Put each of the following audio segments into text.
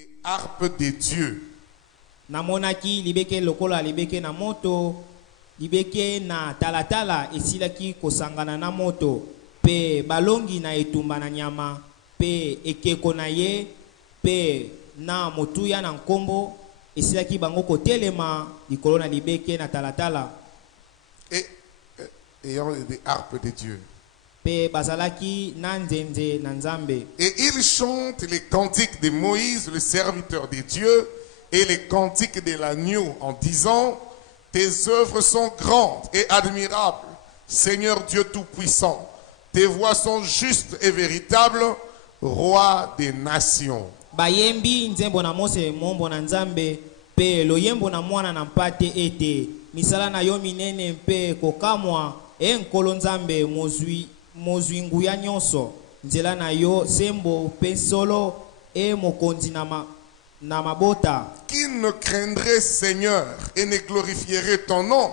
des harpes de Dieu. Namonaki libeke lokola libeke na moto, libeke na talatala esilaki kosangana na moto, pe balongi na etumba na nyama, pe ekeko na ye, pe na motuya na nkombo esilaki bango kotelema likolo na libeke na talatala. Et ayant des harpes de Dieu. Pe bazalaki na nzenze na nzambe. Et ils chantent les cantiques de Moïse, le serviteur de Dieu, et les cantiques de l'agneau en disant: tes œuvres sont grandes et admirables, Seigneur Dieu Tout-Puissant. Tes voies sont justes et véritables, Roi des nations. Bayembi nzembo na Mose mombo na nzambe, pe loyembo na mwana na mpate ete misala na yo minene mpe kokamwa nkolo nzambe mozwi nguya nyonso, nzela na yo sembo pe solo mokonzi na mabota. Qui ne craindrait, Seigneur, et ne glorifierait ton nom,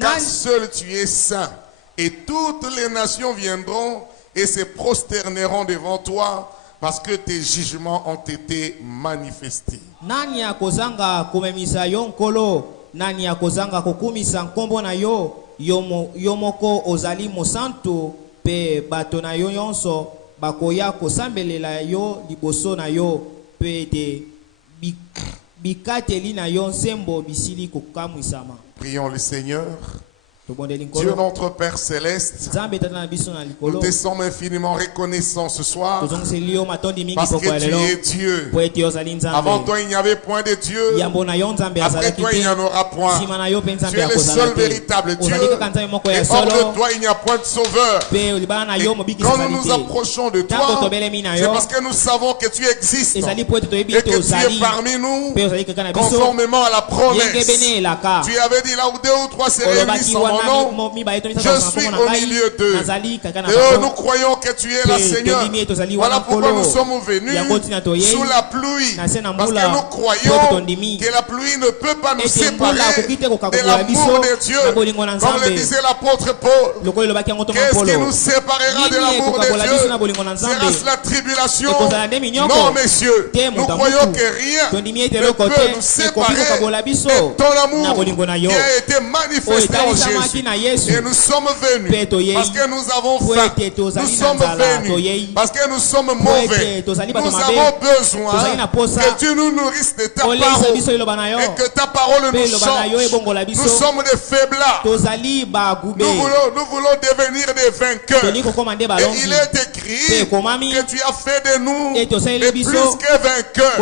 car seul tu es saint, et toutes les nations viendront et se prosterneront devant toi, parce que tes jugements ont été manifestés. Nani akozanga kumemisa yo nkolo, nani akozanga kukumisa nkombo na yo, yomoko ozali mosantu, pe bato na yo yonso bakoya kosambelela yo liboso na yo, pe de bikateli na yo nsembo bisili kokamwisama. Prions le Seigneur. Dieu notre Père Céleste, nous te sommes infiniment reconnaissants ce soir parce que tu es Dieu. Avant toi il n'y avait point de Dieu, après toi il n'y en aura point. Tu es le seul véritable Dieu, et hors de toi il n'y a point de sauveur. Et quand nous nous approchons de toi, c'est parce que nous savons que tu existes et que tu es parmi nous conformément à la promesse. Tu avais dit là où 2 ou 3 seraient réunis sans mon nom, je suis au milieu d'eux. Et nous croyons que tu es là, Seigneur. Voilà pourquoi nous sommes venus sous la pluie, parce que nous croyons que la pluie ne peut pas nous séparer de l'amour de Dieu. Comme le disait l'apôtre Paul, qu'est-ce qui nous séparera de l'amour de Dieu? Sera-ce la tribulation? Non, messieurs, nous croyons que rien ne peut nous séparer de ton amour qui a été manifesté en Jésus. Et nous sommes venus parce que nous avons faim. Nous sommes venus parce que nous sommes mauvais. Nous avons besoin que tu nous nourrisses de ta parole et que ta parole nous change. Nous sommes des faiblards. Nous voulons devenir des vainqueurs. Et il est écrit que tu as fait de nous des plus que vainqueurs.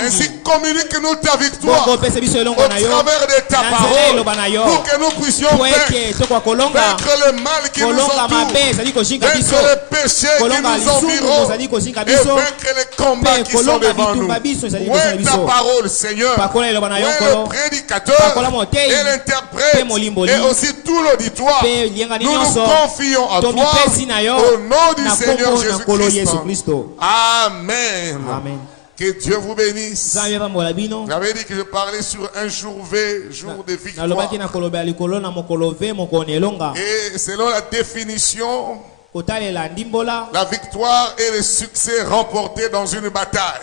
Ainsi communique-nous ta victoire au travers de ta parole pour que nous puissions vaincre le mal qui nous entoure, vaincre les péchés qui nous environnent et vaincre les combats qui sont devant nous. Où est ta parole, Seigneur? Où est le prédicateur et l'interprète et aussi tout l'auditoire? Nous nous confions à toi au nom du Seigneur Jésus-Christ. Amen. Amen. Que Dieu vous bénisse. J'avais dit que je parlais sur un jour V, jour de victoire. Et selon la définition, la victoire est le succès remporté dans une bataille.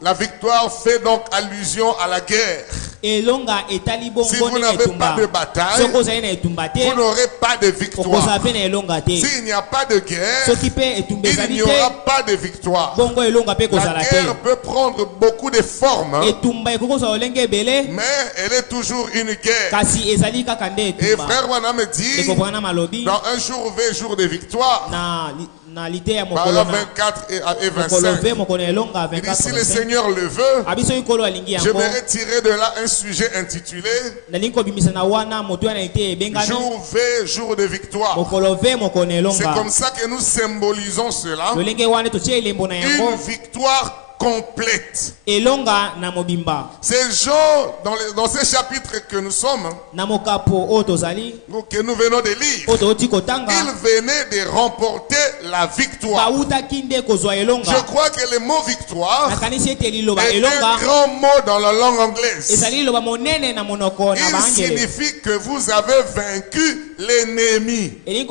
La victoire fait donc allusion à la guerre. Si vous n'avez pas de bataille, vous n'aurez pas de victoire. S'il n'y a pas de guerre, il n'y aura pas de victoire. La guerre peut prendre beaucoup de formes, mais elle est toujours une guerre. Et frère Wana me dit, dans un jour V, jour de victoire, paragraphe 24 et 25, il dit, si le Seigneur le veut, je vais retirer de là un sujet intitulé jour V, jour de victoire. C'est comme ça que nous symbolisons cela, une victoire complète. Elonga na mobimba. Ces gens, dans ces chapitres que nous sommes, que nous venons de lire, ils venaient de remporter la victoire. Je crois que le mot victoire est un grand mot dans la langue anglaise. Il signifie que vous avez vaincu l'ennemi, que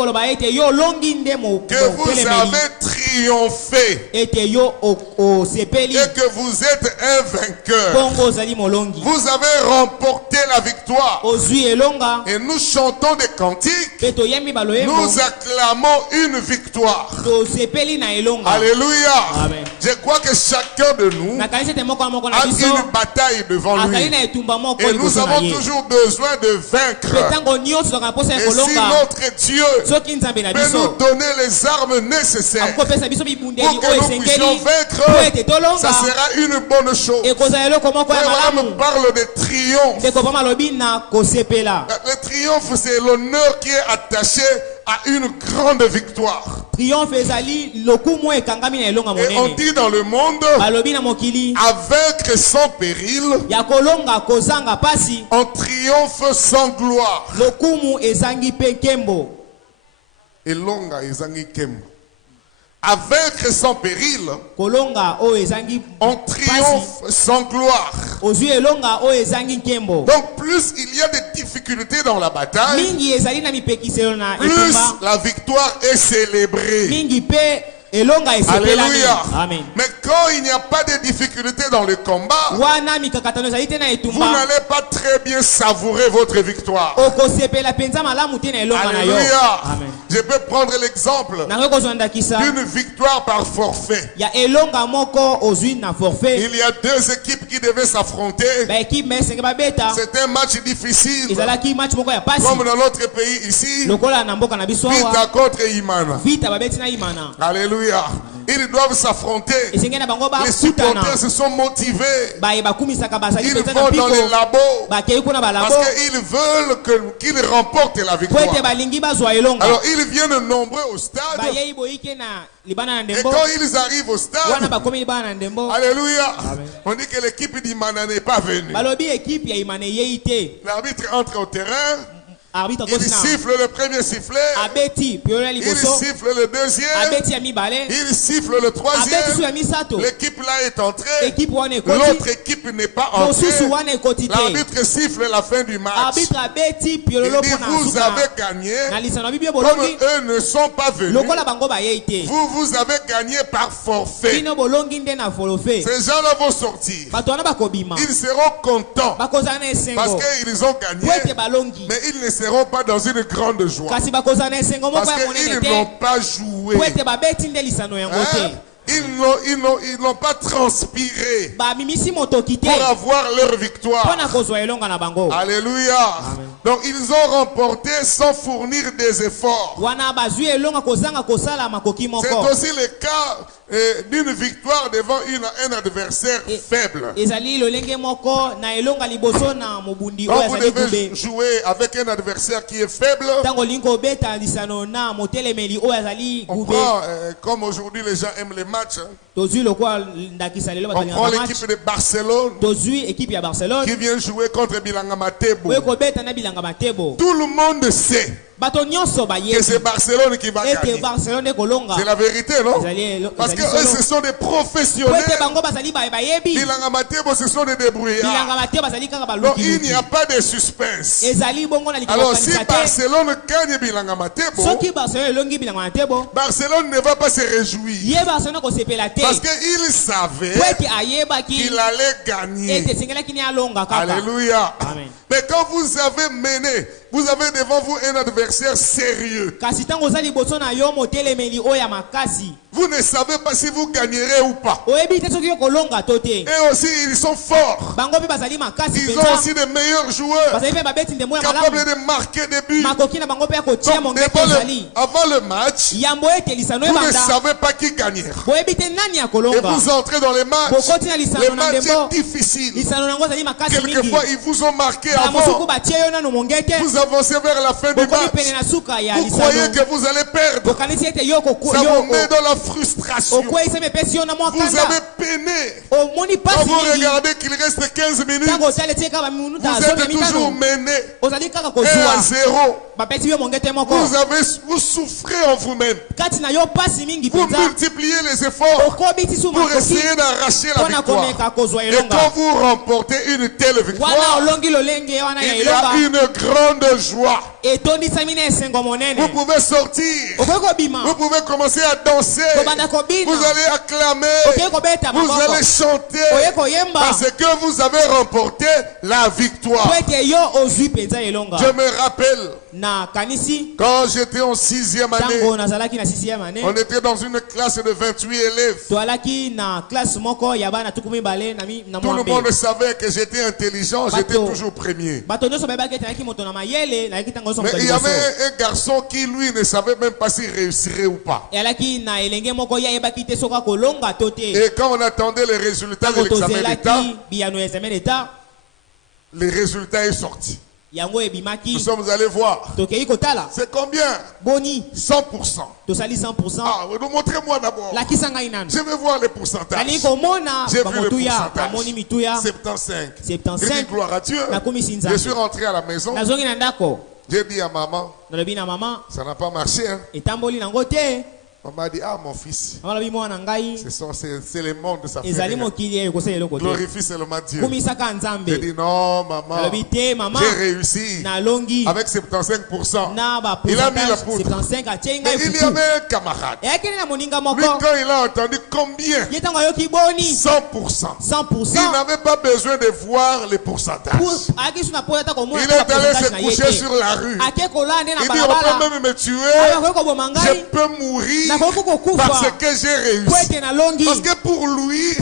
vous avez triomphé et que vous êtes un vainqueur. Vous avez remporté la victoire. Et nous chantons des cantiques. Nous acclamons une victoire. Alléluia. Amen. Je crois que chacun de nous a une bataille devant lui. Et nous avons toujours besoin de vaincre. Et si notre Dieu peut nous donner les armes nécessaires pour que nous puissions vaincre, ça sera une bonne chose. Et voilà, me parle de triomphe. Le triomphe, c'est l'honneur qui est attaché à une grande victoire. Et on dit dans le monde, à vaincre sans péril, on triomphe sans gloire. Et longa ezangi kembo. À vaincre sans péril, on triomphe sans gloire. Donc plus il y a des difficultés dans la bataille, plus la victoire est célébrée. Alléluia. Amen. Mais quand il n'y a pas de difficulté dans le combat, vous n'allez pas très bien savourer votre victoire. Alléluia. Amen. Je peux prendre l'exemple d'une victoire par forfait. Il y a deux équipes qui devaient s'affronter. C'est un match difficile. Comme dans notre pays ici, Vita contre Imana. Alléluia. Ils doivent s'affronter. Les supporters se sont motivés. Ils vont dans les labos parce qu'ils veulent qu'ils remportent la victoire. Alors ils viennent nombreux au stade. Et quand ils arrivent au stade, alléluia, on dit que l'équipe d'Imana n'est pas venue. L'arbitre entre au terrain. Il siffle le premier sifflet. Il siffle le deuxième. Il siffle le troisième. L'équipe là est entrée. L'autre équipe n'est pas entrée. L'arbitre siffle la fin du match. Il dit vous avez gagné. Comme eux ne sont pas venus, vous avez gagné par forfait. Ces gens-là vont sortir. Ils seront contents parce qu'ils ont gagné. Mais ils ne seront pas dans une grande joie parce qu'ils n'ont pas joué. Ils n'ont pas transpiré pour avoir leur victoire. Alléluia. Amen. Donc ils ont remporté sans fournir des efforts. C'est aussi le cas d'une victoire devant un adversaire faible. Quand vous devez jouer avec un adversaire qui est faible, on prend, comme aujourd'hui les gens aiment les matchs, on prend l'équipe de Barcelone qui vient jouer contre Bilanga Matebo. Tout le monde sait que c'est Barcelone qui va gagner. C'est la vérité, non? Parce que eux, ce sont des professionnels. Bilanga Matebo, ce sont des débrouillards. Donc il n'y a pas de suspense. Alors si Barcelone gagne Bilanga Matebo, Barcelone ne va pas se réjouir. Parce qu'il savait qu'il allait gagner. Alléluia. Amen. Mais quand vous avez mené, vous avez devant vous un adversaire sérieux. Vous ne savez pas si vous gagnerez ou pas. Et aussi, ils sont forts. Ils ont aussi de meilleurs joueurs capables de marquer des buts. Donc, avant le match, vous ne savez pas qui gagnera. Et vous entrez dans les matchs. Les matchs difficiles. Quelquefois, ils vous ont marqué avant. Vous avancez vers la fin du match. Vous croyez que vous allez perdre. Ça vous met dans la frustration. Vous avez peiné. Quand vous regardez qu'il reste 15 minutes, vous êtes toujours mené 1-0. Vous souffrez en vous-même. Vous multipliez les efforts pour essayer d'arracher la victoire. Et quand vous remportez une telle victoire, il y a une grande joie. Vous pouvez sortir. Vous pouvez commencer à danser. Vous allez acclamer. Vous allez chanter. Parce que vous avez remporté la victoire. Je me rappelle, quand j'étais en 6e année, on était dans une classe de 28 élèves. Tout le monde savait que j'étais intelligent, j'étais toujours premier. Mais il y avait un garçon qui, lui, ne savait même pas s'il réussirait ou pas. Et quand on attendait les résultats de l'examen d'État, les résultats sont sortis. Nous sommes allés voir. C'est combien? 100%. Ah, montrez-moi d'abord. Je vais voir les pourcentages. J'ai vu le pourcentage. 75. J'ai dit gloire à Dieu. Je suis rentré à la maison. J'ai dit à maman, ça n'a pas marché. Hein? On m'a dit, ah mon fils, c'est le monde de sa famille. Glorifie seulement Dieu. J'ai dit, non maman, j'ai réussi avec 75%. Il a mis le poudre. Et il y avait un camarade. Lui, quand il a entendu combien, 100%. Il n'avait pas besoin de voir les pourcentages. Il est allé se coucher sur la rue. Il dit, on peut même me tuer, je peux mourir. Parce que j'ai réussi. Parce que pour lui,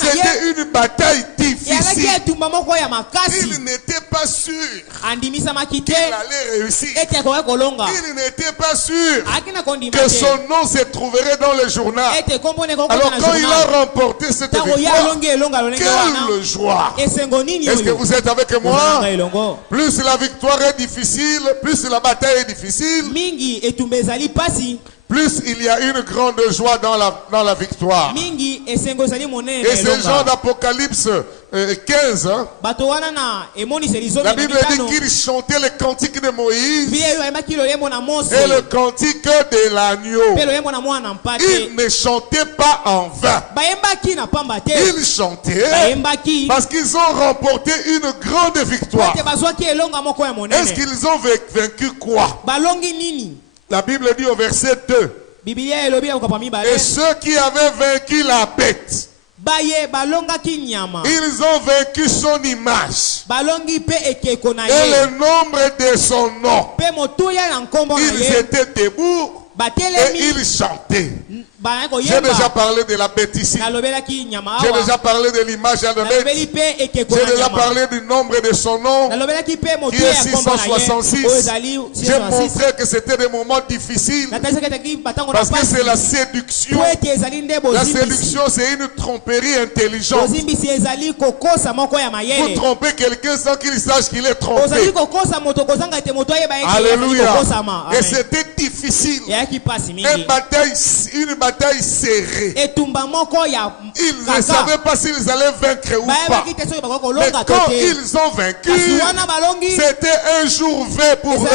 c'était une bataille difficile. Il n'était pas sûr qu'il allait réussir. Il n'était pas sûr que son nom se trouverait dans le journal. Alors quand il a remporté cette victoire, quelle joie! Est-ce que vous êtes avec moi? Plus la victoire est difficile, plus la bataille est difficile, plus il y a une grande joie dans la victoire. Et c'est Jean d'Apocalypse 15. Hein? La Bible dit qu'il chantait le cantique de Moïse et le cantique de l'agneau. Il ne chantait pas en vain. Ils chantaient parce qu'ils ont remporté une grande victoire. Est-ce qu'ils ont vaincu quoi? La Bible dit au verset 2. Et ceux qui avaient vaincu la bête, ils ont vaincu son image et le nombre de son nom. Ils étaient debout et ils chantaient. J'ai déjà parlé de la bête ici. J'ai déjà parlé de l'image de la bête. J'ai déjà parlé du nombre de son nom qui est 666. J'ai montré que c'était des moments difficiles parce que c'est la séduction. La séduction, c'est une tromperie intelligente. Vous trompez quelqu'un sans qu'il sache qu'il est trompé. Alléluia. Et c'était difficile. Une bataille serrée. Ils ne savaient pas s'ils allaient vaincre ou pas. Mais quand ils ont vaincu, c'était un jour V pour eux.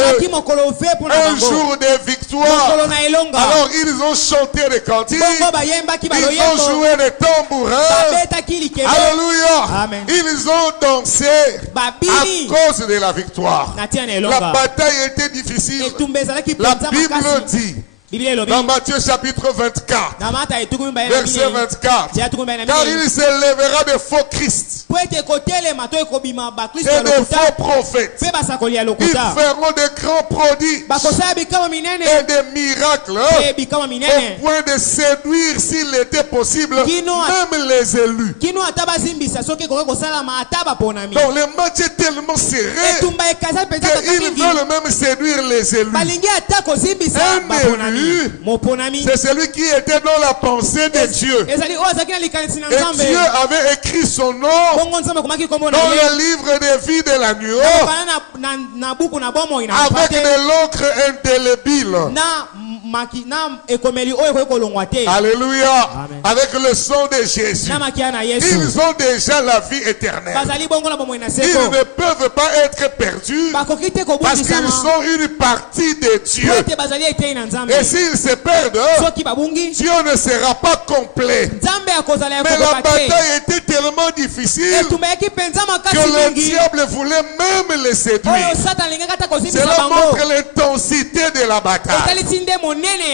Un jour de victoire. Alors ils ont chanté des cantiques. Ils ont joué des tambourins. Alléluia. Ils ont dansé à cause de la victoire. La bataille était difficile. La Bible dit dans Matthieu chapitre 24, verset 24, car il se lèvera de faux Christ et de faux prophètes. Ils feront de grands prodiges et des miracles au point de séduire, s'il était possible, même les élus. Donc le match est tellement serré qu'ils veulent même séduire les élus. Un élu, c'est celui qui était dans la pensée de Dieu. Et Dieu avait écrit son nom dans le livre de vie de l'agneau avec de l'encre indélébile. Alléluia. Avec le sang de Jésus, ils ont déjà la vie éternelle. Ils ne peuvent pas être perdus parce qu'ils sont une partie de Dieu. Et s'ils se perdent, Dieu ne sera pas complet. Mais la bataille était tellement difficile que le diable voulait même les séduire. Cela montre l'intensité de la bataille.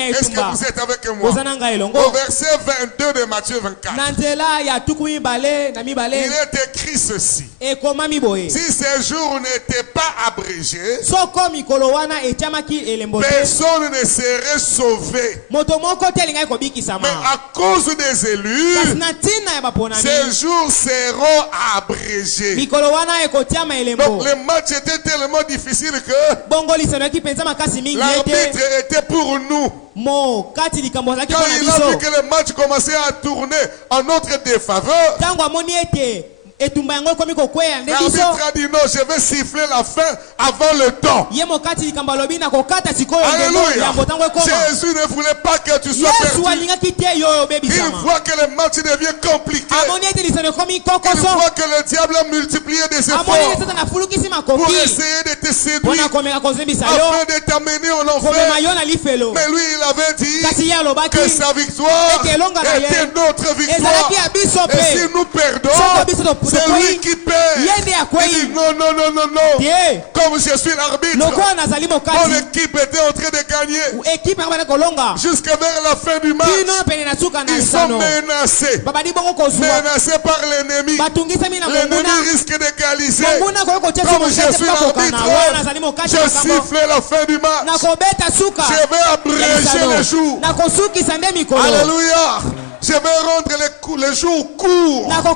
Est-ce que vous êtes avec moi? Au verset 22 de Matthieu 24, il est écrit ceci: si ces jours n'étaient pas abrégés, personne ne serait sauvé. Mais à cause des élus, ces jours seront abrégés. Donc le match était tellement difficile que l'arbitre était pour nous. Quand il a vu que le match commençait à tourner en notre défaveur, l'arbitre a dit non, je vais siffler la fin avant le temps. Alléluia. Jésus ne voulait pas que tu sois perdu. Il voit que le match devient compliqué. Il voit que le diable a multiplié des efforts pour essayer de te séduire, afin de t'amener en enfer. Mais lui, il avait dit que sa victoire était notre victoire. Et si nous perdons, c'est lui qui perd. Il dit non, non, non, non, non. Comme je suis l'arbitre, mon équipe était en train de gagner. Jusqu'à vers la fin du match, ils sont menacés. Menacés par l'ennemi. L'ennemi risque d'égaliser. Comme je suis l'arbitre, je siffle la fin du match. Je vais abréger les jours. Alléluia. Je vais rendre les jours courts pour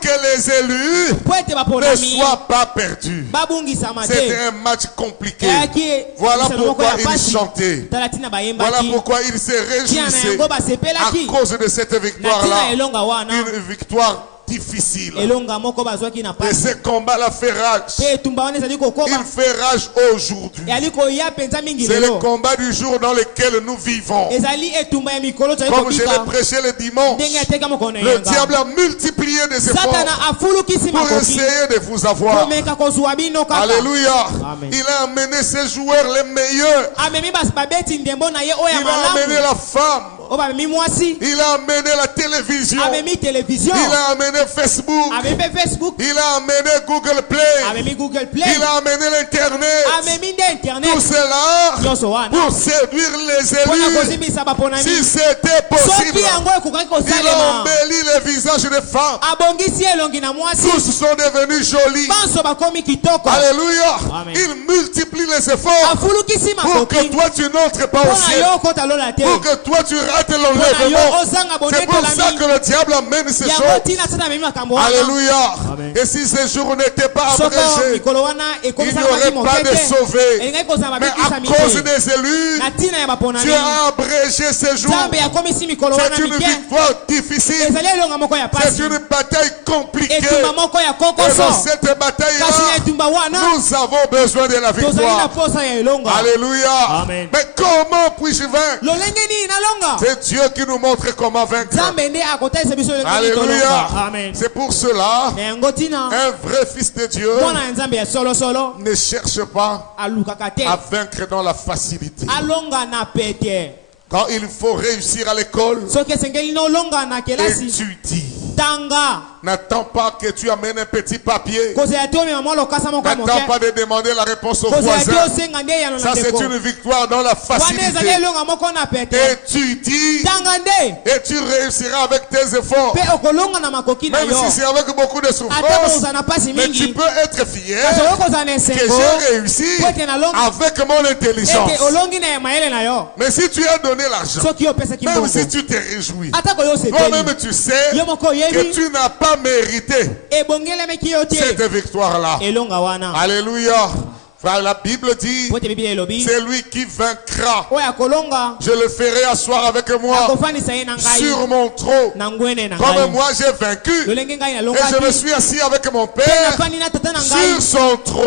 que les élus ne soient pas perdus. C'était un match compliqué. Voilà pourquoi ils chantaient. Voilà pourquoi ils se réjouissaient à cause de cette victoire-là. Une victoire difficile. Et ce combat-là fait rage. Il fait rage aujourd'hui. C'est le combat du jour dans lequel nous vivons. Comme je l'ai prêché le dimanche, le diable a multiplié des efforts pour essayer de vous avoir. Alléluia. Il a amené ses joueurs les meilleurs. Il a amené la femme. Il a amené la télévision. Il a amené Facebook. Il a amené Google Play. Il a amené l'Internet. Tout cela pour séduire les élus. Si c'était possible, il a embelli les visages des femmes. Tous sont devenus jolis. Alléluia. Il multiplie les efforts pour que toi tu n'entres pas au ciel. Pour que toi tu rates l'enlèvement. C'est pour ça que le diable amène ces choses. Alléluia. Et si ces jours n'étaient pas abrégés, il n'y aurait pas de sauvés. Mais à cause des élus, tu as abrégé ces jours. C'est une victoire difficile. C'est une bataille compliquée. Et dans cette bataille-là, nous avons besoin de la victoire. Alléluia. Mais comment puis-je vaincre? C'est Dieu qui nous montre comment vaincre. Alléluia. C'est pour cela, un vrai fils de Dieu ne cherche pas à vaincre dans la facilité. Quand il faut réussir à l'école, étudie. N'attends pas que tu amènes un petit papier. N'attends pas de demander la réponse au voisin. Ça, c'est une victoire dans la facilité. Étudie et tu réussiras avec tes efforts. Même si c'est avec beaucoup de souffrance, mais tu peux être fier que j'ai réussi avec mon intelligence. Mais si tu as donné l'argent, même si tu te réjouis, toi-même tu sais que tu n'as pas mérité cette victoire-là. Alléluia. Frère, la Bible dit, c'est lui qui vaincra. Je le ferai asseoir avec moi sur mon trône. Comme moi j'ai vaincu, et je me suis assis avec mon Père sur son trône.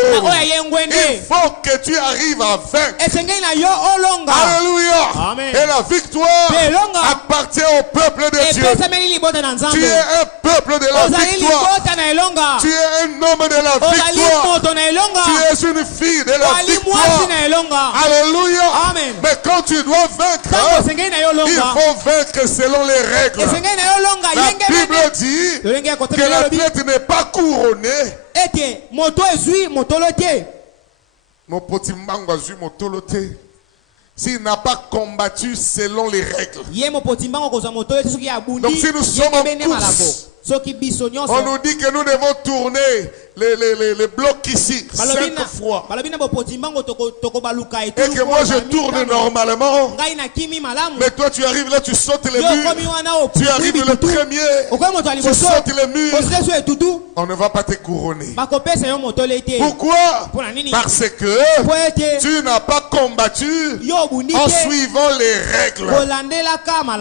Il faut que tu arrives à vaincre. Alléluia. Et la victoire appartient au peuple de Dieu. Tu es un peuple de la victoire. Tu es un homme de la victoire. Tu es une fille de la victoire. Alléluia. Amen. Mais quand tu dois vaincre, il faut vaincre selon les règles. La Bible dit que l'athlète n'est pas couronné. S'il n'a pas combattu selon les règles. Donc si nous sommes en course, on nous dit que nous devons tourner les blocs ici 5 fois. Et que moi je tourne normalement. Mais toi tu arrives là, tu sautes les murs. Tu arrives le premier. Tu sautes les murs. On ne va pas te couronner. Pourquoi? Parce que tu n'as pas combattu en suivant les règles.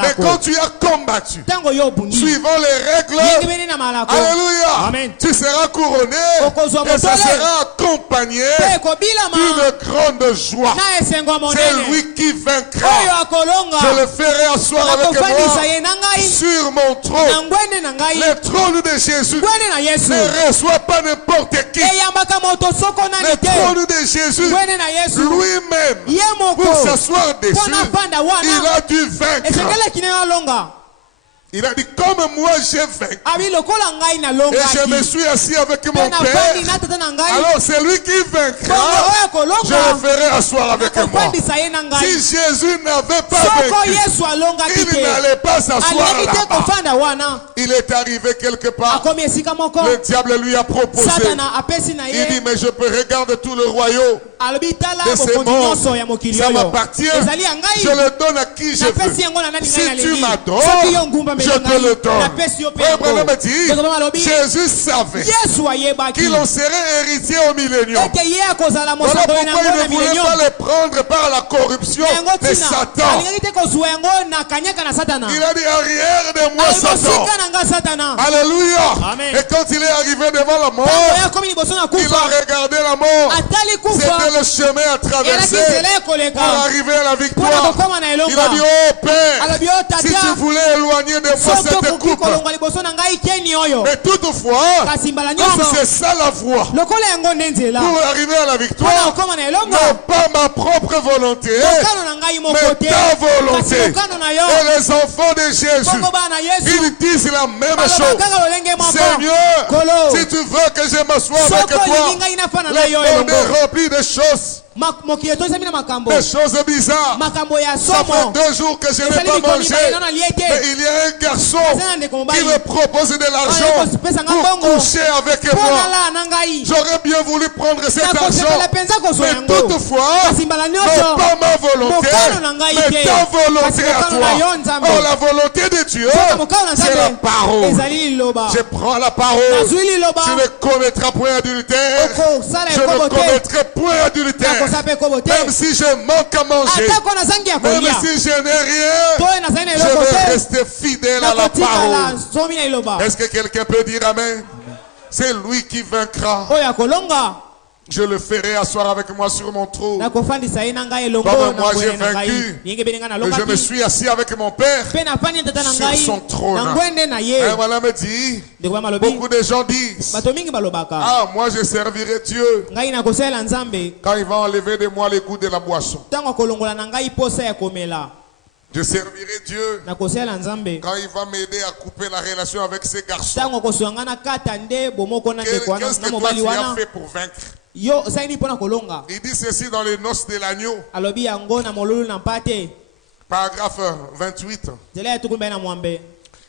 Mais quand tu as combattu suivant les règles, alléluia, amen, tu seras couronné et ça sera accompagné d'une grande joie. C'est lui qui vaincra. Je le ferai asseoir avec moi sur mon trône. Le trône de Jésus ne reçoit pas n'importe qui. Le trône de Jésus lui-même, pour s'asseoir dessus, il a dû vaincre. Il a dit, comme moi j'ai vaincu et je me suis assis avec mon Père, alors c'est lui qui vaincra, je le ferai asseoir avec moi. Si Jésus n'avait pas vaincu, il n'allait pas s'asseoir là-bas. Il est arrivé quelque part, le diable lui a proposé, il dit, mais je peux regarder tout le royaume de ces morts, ça m'appartient, je le donne à qui je veux. Si tu m'adores, je te le donne. Jésus savait qu'il en serait héritier au millénium. Voilà pourquoi il ne voulait pas les prendre par la corruption de Satan. Il a dit, arrière de moi Satan. Alléluia. Et quand il est arrivé devant la mort, il a regardé la mort. C'était le chemin à traverser pour arriver à la victoire. Il a dit, oh Père, si tu voulais éloigner de moi cette coupe, mais toutefois, comme c'est ça la voie pour arriver à la victoire, non pas ma propre volonté, mais ta volonté. Et les enfants de Jésus, ils disent la même chose. Seigneur, si tu veux que je m'assoie avec toi, le monde est rempli de choses. Des choses bizarres. Ça fait 2 jours que je n'ai pas mangé. Mais il y a un garçon qui me propose de l'argent pour coucher avec moi. J'aurais bien voulu prendre cet argent. Mais toutefois, non pas ma volonté, mais ta volonté à toi. Oh, la volonté de Dieu, c'est la parole. Je prends la parole. Tu ne commettras point adultère. Je ne commettrai point adultère. Même si je manque à manger, même si je n'ai rien, je vais rester fidèle à la parole. Est-ce que quelqu'un peut dire Amen? C'est lui qui vaincra. Je le ferai asseoir avec moi sur mon trône. Comme moi j'ai vaincu, et je me suis assis avec mon Père sur son trône. Et voilà me dit, beaucoup de gens disent, ah, moi je servirai Dieu quand il va enlever de moi les goûts de la boisson. Je servirai Dieu quand il va m'aider à couper la relation avec ces garçons. Qu'est-ce que toi tu as fait pour vaincre? Il dit ceci dans les noces de l'agneau. Paragraphe 28.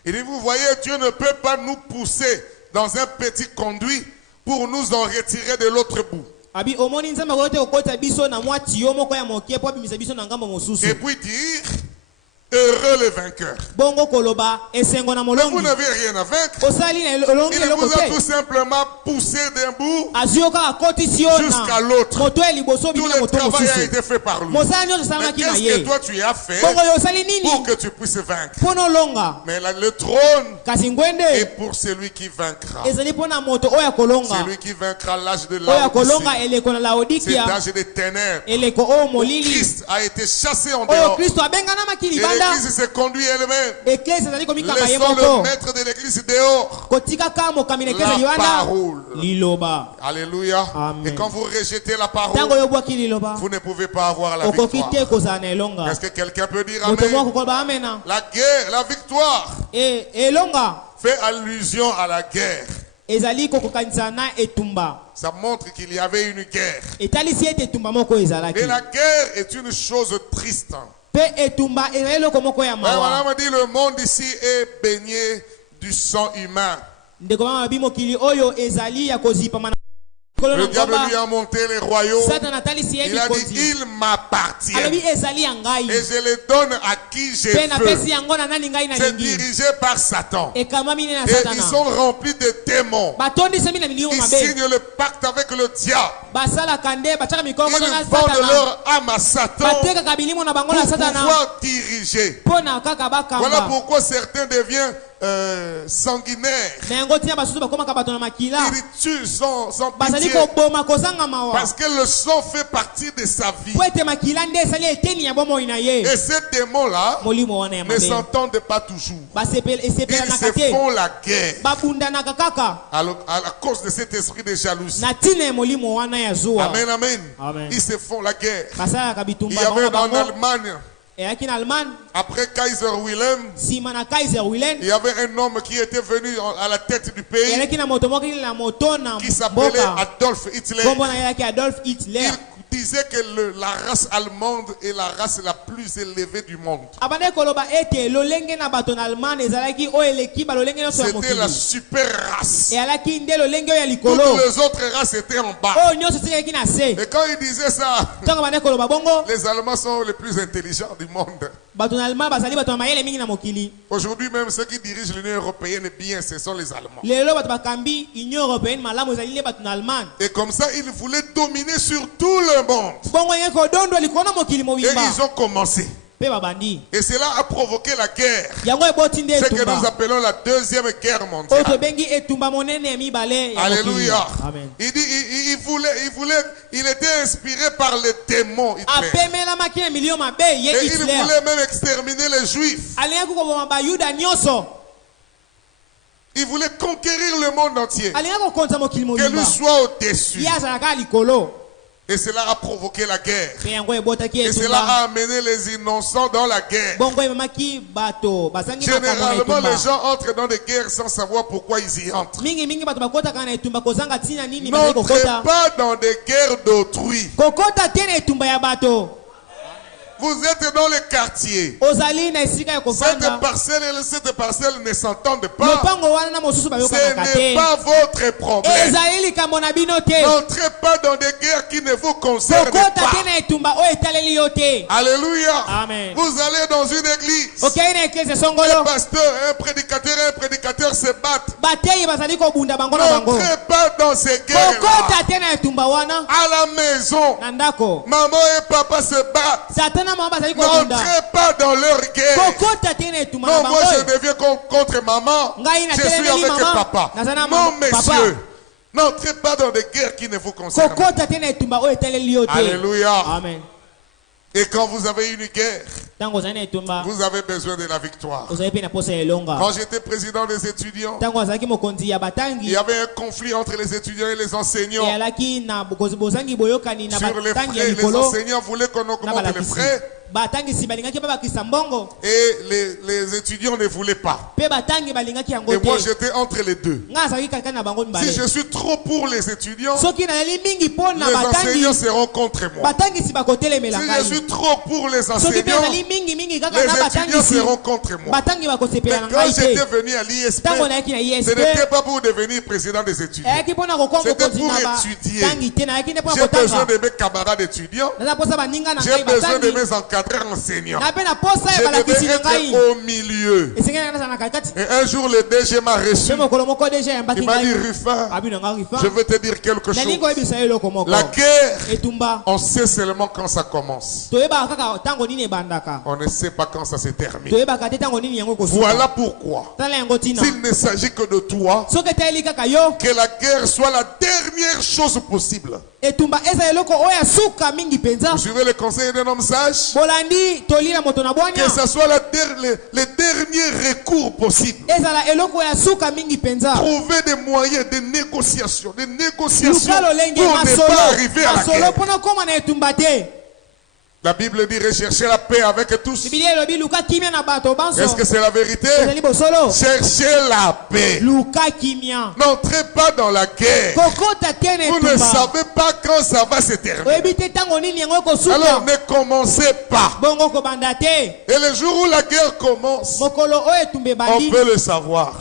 Il dit, vous voyez, Dieu ne peut pas nous pousser dans un petit conduit pour nous en retirer de l'autre bout. Et puis dire Heureux les vainqueurs. Mais vous n'avez rien à vaincre. Il vous a tout simplement poussé d'un bout jusqu'à l'autre. Tout le travail a été fait par lui. Mais qu'est-ce que toi tu as fait pour que tu puisses vaincre? Mais le trône est pour celui qui vaincra. Celui qui vaincra l'âge de Laodicée, cet âge des ténèbres. Christ a été chassé en dehors. L'église s'est conduite elle-même. Laissons le maître de l'église dehors. La parole. Alléluia. Amen. Et quand vous rejetez la parole, vous ne pouvez pas avoir la victoire. Est-ce que quelqu'un peut dire amen? La guerre, la victoire fait allusion à la guerre. Ça montre qu'il y avait une guerre. Et la guerre est une chose triste. Madame dit le monde ici est baigné du sang humain. Le diable lui a monté les royaumes. Il a dit, il m'appartient. Et je les donne à qui je veux. C'est dirigé par Satan. Et ils sont remplis de démons. Ils signent le pacte avec le diable. Ils vendent leur âme à Satan pour pouvoir diriger. Voilà pourquoi certains deviennent sanguinaires. Ils tuent sans pitié. Parce que le sang fait partie de sa vie. Et ces démons-là ne s'entendent pas toujours. Ils se font la guerre à cause de cet esprit de jalousie. Amen, amen. Ils se font la guerre. Il y avait en Allemagne, après Kaiser Wilhelm, il y avait un homme qui était venu à la tête du pays qui s'appelait Adolf Hitler. Il disait que la race allemande est la race la plus élevée du monde. C'était la super race. Toutes les autres races étaient en bas. Et quand il disait ça, les Allemands sont les plus intelligents du monde. Aujourd'hui même ceux qui dirigent l'Union européenne bien, ce sont les Allemands. Et comme ça ils voulaient dominer sur tout le monde. Et ils ont commencé. Et cela a provoqué la guerre. Ce que nous appelons la deuxième guerre mondiale. Alléluia. Il dit, il était inspiré par les démons. Et il voulait même exterminer les Juifs. Il voulait conquérir le monde entier. Que lui soit au-dessus. Et cela a provoqué la guerre. Et cela a amené les innocents dans la guerre. Généralement, les gens entrent dans des guerres sans savoir pourquoi ils y entrent. N'entrez pas dans des guerres d'autrui. Vous êtes dans les quartiers. Cette parcelle et cette parcelle ne s'entendent pas. Ce n'est pas votre problème. N'entrez pas dans des guerres qui ne vous concernent pas. Alléluia. Amen. Vous allez dans une église. Un pasteur, un prédicateur se battent. N'entrez pas dans ces guerres-là. À la maison, maman et papa se battent. N'entrez pas dans leur guerre. Non, moi je deviens contre maman. Je suis avec papa. Non, messieurs. N'entrez pas dans des guerres qui ne vous concernent pas. Alléluia. Amen. Et quand vous avez une guerre, vous avez besoin de la victoire. Quand j'étais président des étudiants, il y avait un conflit entre les étudiants et les enseignants. Sur les frais, les enseignants voulaient qu'on augmente les frais. Et les étudiants ne voulaient pas. Et moi j'étais entre les deux. Si je suis trop pour les étudiants, les enseignants seront contre moi. Si je suis trop pour les enseignants, les étudiants seront contre moi. Mais quand j'étais venu à l'ISP, ce n'était pas pour devenir président des étudiants. C'était pour étudier. J'ai besoin de mes camarades étudiants. J'ai besoin de mes encadrants. encadreur enseignant. Je devais être au milieu. Et un jour, le DG m'a reçu. Il m'a dit, Rufin, je veux te dire quelque chose. La guerre, on sait seulement quand ça commence. On ne sait pas quand ça se termine. Voilà pourquoi, s'il ne s'agit que de toi, que la guerre soit la dernière chose possible. Vous suivez le conseil d'un homme sage? Que ce soit le dernier recours possible. Trouver des moyens de négociation pour ne pas arriver à la guerre. La Bible dit rechercher la paix avec tous. Est-ce que c'est la vérité? Cherchez la paix. N'entrez pas dans la guerre. Vous ne savez pas quand ça va se terminer. Alors ne commencez pas. Et le jour où la guerre commence, on peut le savoir.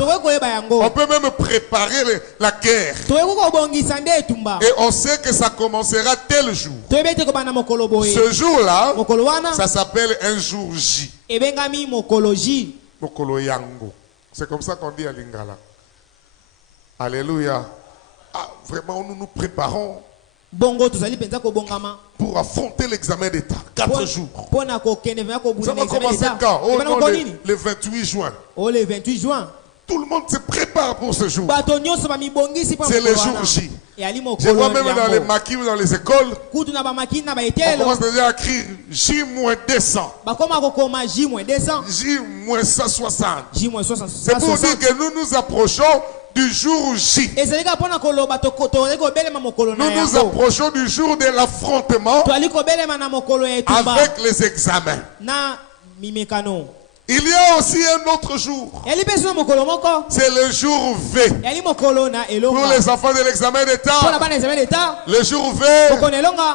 On peut même préparer la guerre. Et on sait que ça commencera tel jour. Ce jour-là, ça s'appelle un jour J. Mokolo Yango. C'est comme ça qu'on dit à Lingala. Alléluia. Ah, vraiment, nous nous préparons pour affronter l'examen d'État. 4 jours. Ça va commencer quand? Oh, non, le 28 juin. Le 28 juin. Tout le monde se prépare pour ce jour. C'est le jour J. Je vois même dans les maquis ou dans les écoles, on commence déjà à écrire J-200. J-160. C'est pour dire que nous nous approchons du jour J. Nous nous approchons du jour de l'affrontement avec les examens. Il y a aussi un autre jour. C'est le jour V. Pour les enfants de l'examen d'État, le jour V,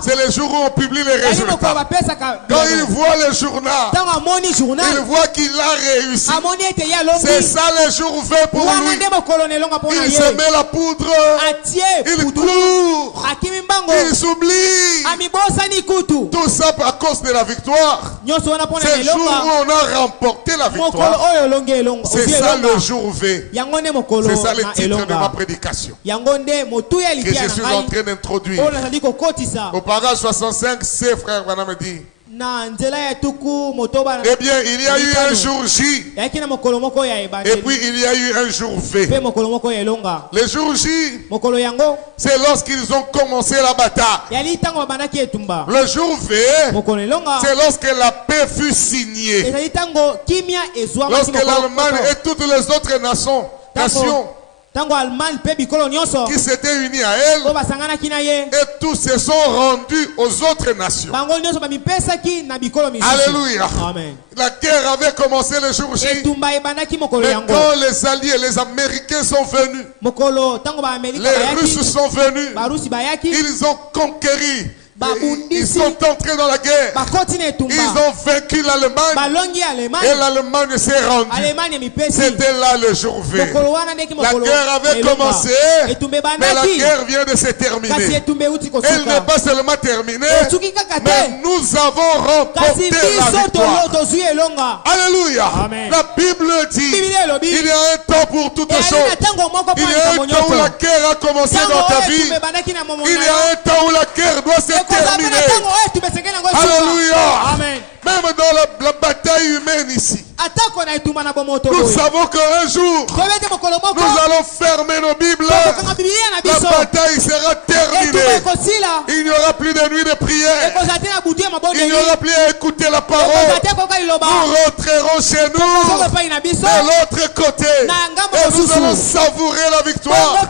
c'est le jour où on publie les résultats. Quand ils voient le journal, ils voient qu'il a réussi. C'est ça le jour V pour lui. Il se met la poudre, il court, il s'oublie. Tout ça à cause de la victoire. C'est le jour où on a remporté la victoire. C'est ça le jour V. C'est ça le titre de ma prédication que je suis en train d'introduire. Au paragraphe 65, c'est frère Vanna me dit. Eh bien, il y a eu un jour J. Et puis il y a eu un jour V. Le jour J, c'est lorsqu'ils ont commencé la bataille. Le jour V, c'est lorsque la paix fut signée. Lorsque l'Allemagne et toutes les autres nations qui s'étaient unis à elle, et tous se sont rendus aux autres nations. Alléluia. Amen. La guerre avait commencé le jour J. Mais quand les Alliés, les Américains sont venus, les Russes sont venus, ils ont conquéri. Ils sont entrés dans la guerre. Ils ont vaincu l'Allemagne. Et l'Allemagne s'est rendue. C'était là le jour V. La guerre avait commencé, mais la guerre vient de se terminer. Elle n'est pas seulement terminée, mais nous avons remporté la victoire. Alléluia. La Bible dit, il y a un temps pour toutes choses. Il y a un temps où la guerre a commencé dans ta vie. Il y a un temps où la guerre doit se terminé. Alléluia. Amen. Même dans la bataille humaine ici, nous savons qu'un jour, nous allons fermer nos Bibles. La bataille sera terminée. Il n'y aura plus de nuit de prière. Il n'y aura plus à écouter la parole. Nous rentrerons chez nous de l'autre côté. Et nous allons savourer la victoire.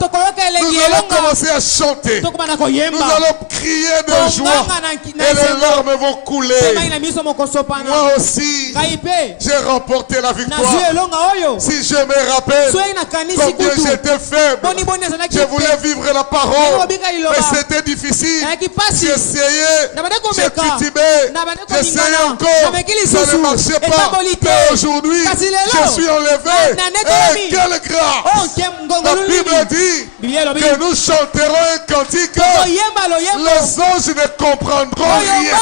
Nous allons commencer à chanter. Nous allons crier de joie. Et les larmes vont couler. Moi aussi, j'ai remporté la victoire. Si je me rappelle combien j'étais faible, je voulais vivre la parole, mais c'était difficile. J'ai essayé, j'ai titubé, j'essayais encore, ça ne marchait pas. Mais aujourd'hui, je suis enlevé. Et quel grâce! La Bible dit que que nous chanterons un cantique, les anges ne comprendront rien.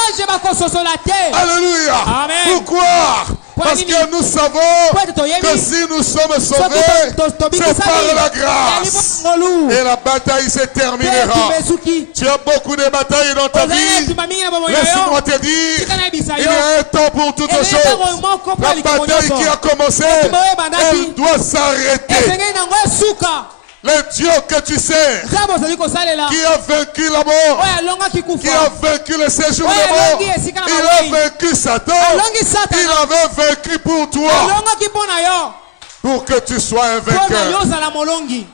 Alléluia. Pourquoi? Parce que nous savons que si nous sommes sauvés, c'est par la grâce. Et la bataille se terminera. Tu as beaucoup de batailles dans ta vie. Laisse-moi te dire, il y a un temps pour toutes choses. La bataille qui a commencé, elle doit s'arrêter. Le Dieu que tu sers, qui a vaincu la mort, qui a vaincu le séjour de mort, il a vaincu Satan, il avait vaincu pour toi, pour que tu sois un vainqueur.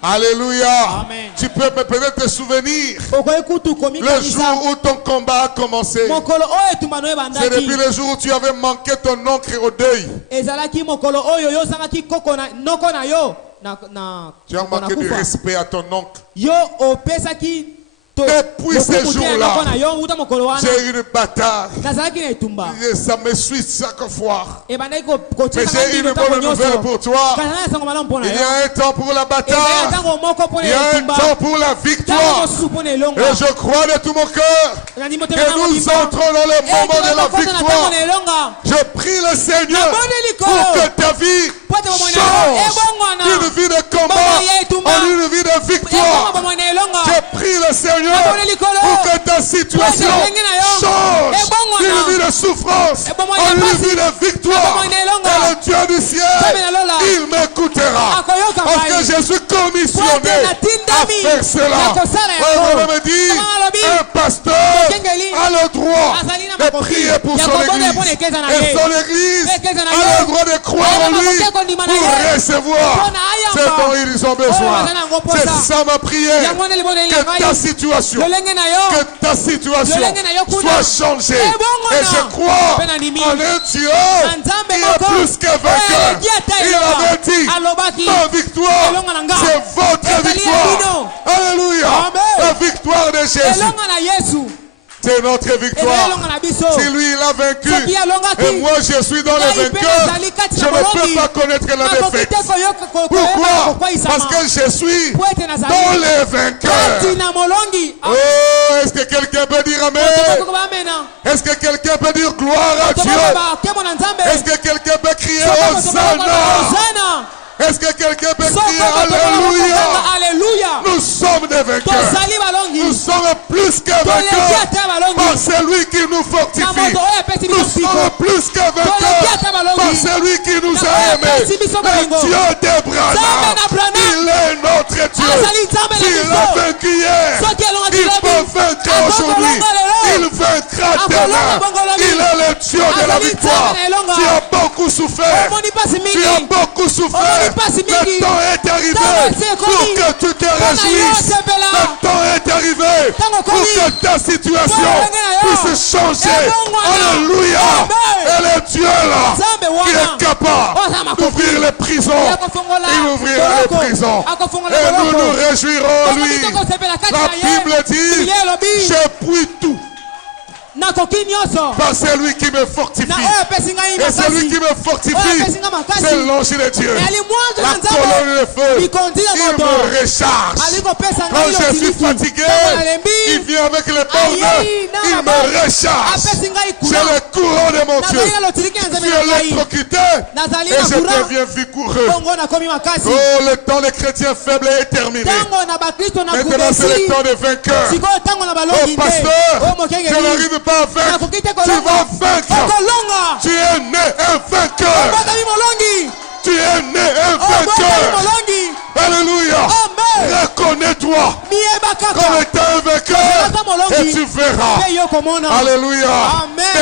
Alléluia. Amen. Tu peux peut-être te souvenir le jour où ton combat a commencé. C'est depuis le jour où tu avais manqué ton oncle au deuil. Tu as manqué du respect à ton oncle. Depuis ce jour-là, j'ai eu une bataille. Et ça me suit chaque fois. Mais j'ai une bonne nouvelle pour toi. Il y a un temps pour la bataille. Il y a un temps pour la victoire. Et je crois de tout mon cœur que nous entrons dans le moment de la victoire. Je prie le Seigneur pour que ta vie change d'une vie de combat en une vie de victoire. Je prie le Seigneur pour que ta situation change d'une vie de souffrance en une vie de victoire. Et le Dieu du ciel, il m'écoutera. Parce que je suis commissionné à faire cela. On me dit, un pasteur a le droit de prier pour son église. Et son église a le droit de croire en lui pour recevoir ce dont ils ont besoin. C'est ça ma prière. Que ta situation soit changée. Et je crois en un Dieu qui est plus que vainqueur. Il avait dit, ma victoire, c'est votre victoire. Alléluia. La victoire de Jésus, c'est notre victoire. Si lui il a vaincu et moi je suis dans les vainqueurs, je ne peux pas connaître la défaite. Pourquoi? Parce que je suis dans les vainqueurs. Oh, est-ce que quelqu'un peut dire amen? Est-ce que quelqu'un peut dire gloire à Dieu? Est-ce que quelqu'un peut crier Hosanna? Est-ce que quelqu'un peut crier Alléluia? Nous sommes des vainqueurs. Nous sommes plus que vainqueurs par celui qui nous fortifie. Nous sommes plus que vainqueurs par celui qui nous a aimés. Le Dieu d'Abraham, il est notre Dieu. S'il a vaincu hier, il peut vaincre aujourd'hui. Il vaincra demain. Il est le Dieu de la victoire. Tu as beaucoup souffert. Tu as beaucoup souffert. Le temps est arrivé pour que tu te réjouisses. Le temps est arrivé pour que ta situation puisse changer. Alléluia. Et le Dieu là qui est capable d'ouvrir les prisons, il ouvrira les prisons. Et nous nous réjouirons lui. La Bible dit, je puis tout par celui qui me fortifie. Et celui qui me fortifie, c'est l'ange de Dieu. La colonne de feu, il me recharge. Quand je suis fatigué, il vient avec les bornes, il me recharge. J'ai le courant de mon Dieu. Je suis électrocuté et je deviens vigoureux. Oh, le temps des chrétiens faibles est terminé. Maintenant, c'est le temps des vainqueurs. Oh, pasteur, je n'arrive pas à vaincre. Tu vas vaincre. Tu es né un vainqueur. Tu es né un vainqueur. Alléluia. Reconnais-toi comme étant un vainqueur et tu verras. Alléluia.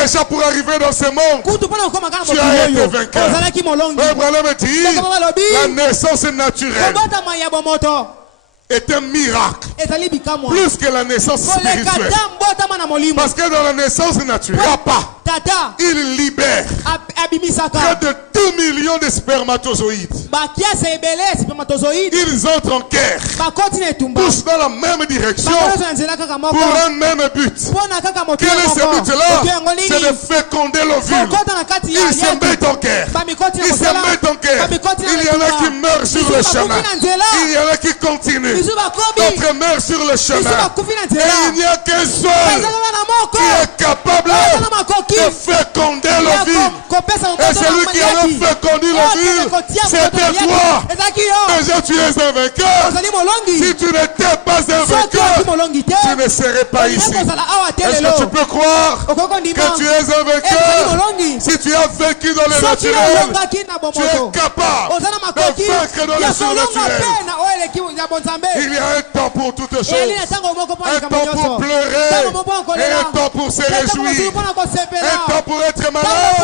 Déjà pour arriver dans ce monde, tu as été vainqueur. Abraham dit, la naissance naturelle est un miracle plus que la naissance spirituelle. Parce que dans la naissance naturelle, papa, il libère près de 2 millions de spermatozoïdes. Ils entrent en guerre, tous dans la même direction, pour un même but. Quel est ce but-là? C'est de féconder l'ovule. Ils se mettent en guerre. Ils se mettent en guerre. Il y en a qui meurent sur le chemin. Il y en a qui continuent. Notre mère sur le chemin. Et il n'y a qu'un seul qui est capable de féconder le vide. Et celui qui a fécondé le vide, c'était toi. Déjà tu es un vainqueur. Si tu n'étais pas un vainqueur, tu ne serais pas ici. Est-ce que tu peux croire que tu es un vainqueur? Si tu as vaincu dans le naturel, tu es capable de vaincre dans le surnaturel. Il y a un temps pour toutes choses, un temps pour pleurer et un temps pour se réjouir, un temps pour être malade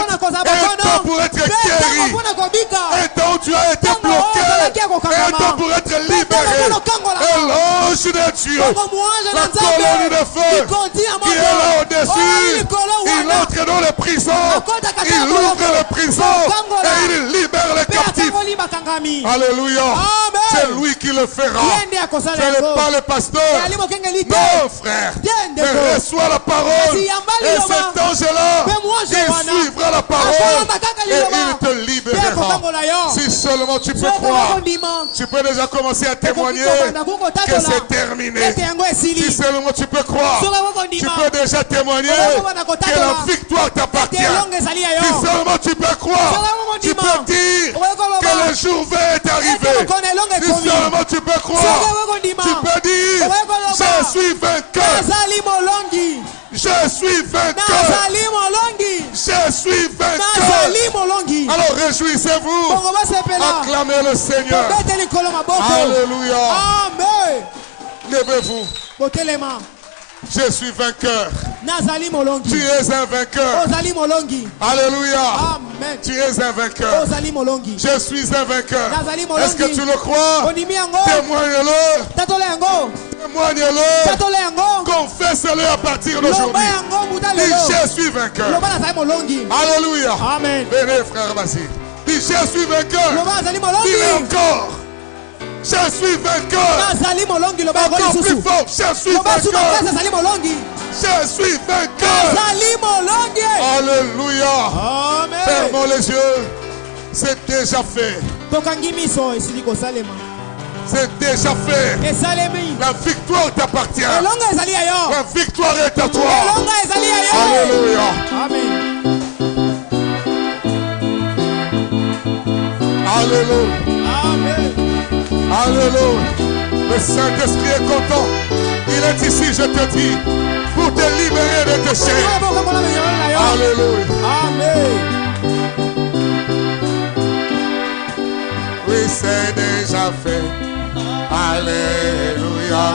et un temps pour être guéri, un temps où tu as été bloqué et un temps pour être libéré. Et l'ange de Dieu, la colonne de feu qui est là au-dessus, il entre dans les prisons, il ouvre les prisons et il libère les captifs. Alléluia. C'est lui qui le fera. Ce n'est pas le pasteur. Non, frère. Mais reçois la parole. Et cet ange-là, il suivra la parole et il te libérera. Si seulement tu peux croire, tu peux déjà commencer à témoigner que c'est terminé. Si seulement tu peux croire, tu peux déjà témoigner que la victoire t'appartient. Si seulement tu peux croire, tu peux dire que le jour V est arrivé. Si seulement tu peux croire, tu peux dire je suis vainqueur. Je suis vainqueur. Je suis vainqueur. Alors réjouissez-vous. Acclamez le Seigneur. Alléluia. Amen. Levez-vous. Je suis vainqueur. Tu es un vainqueur. Alléluia. Amen. Tu es un vainqueur. Je suis un vainqueur. Est-ce que tu le crois? Témoigne-le. Témoigne-le. Confesse-le à partir d'aujourd'hui. Dis je suis vainqueur. Alléluia. Amen. Venez frère Bassi. Dis je suis vainqueur. Dis-le encore. Je suis vainqueur. Encore plus fort. Je suis vainqueur. Je suis vainqueur. Alléluia. Amen. Fermons les yeux. C'est déjà fait. C'est déjà fait. La victoire t'appartient. La victoire est à toi. Alléluia. Amen. Alléluia. Amen. Alléluia. Le Saint-Esprit est content. Il est ici, je te dis, pour te libérer de tes chaînes. Alléluia. Amen. Oui, c'est déjà fait. Alléluia.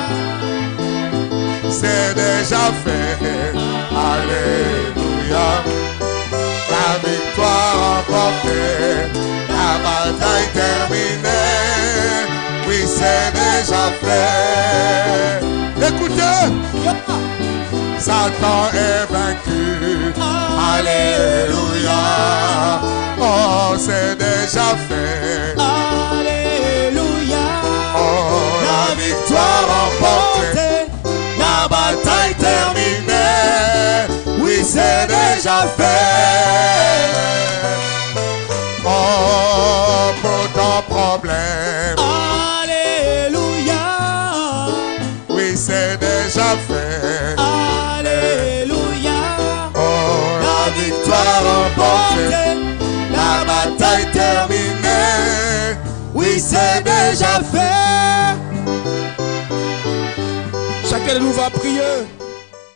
C'est déjà fait. Alléluia. La victoire remportée. La bataille terminée. Oui, c'est déjà fait. Écoutez. Satan est vaincu. Alléluia. Oh, c'est déjà fait. Alléluia. Oh, la victoire remportée. La bataille terminée. Oui, c'est déjà fait. Oh, pour ton problème. Alléluia. Oui, c'est déjà fait. Alléluia. Oh, la victoire remportée. La bataille terminée. Oui, c'est déjà fait. Chacun de nous va prier.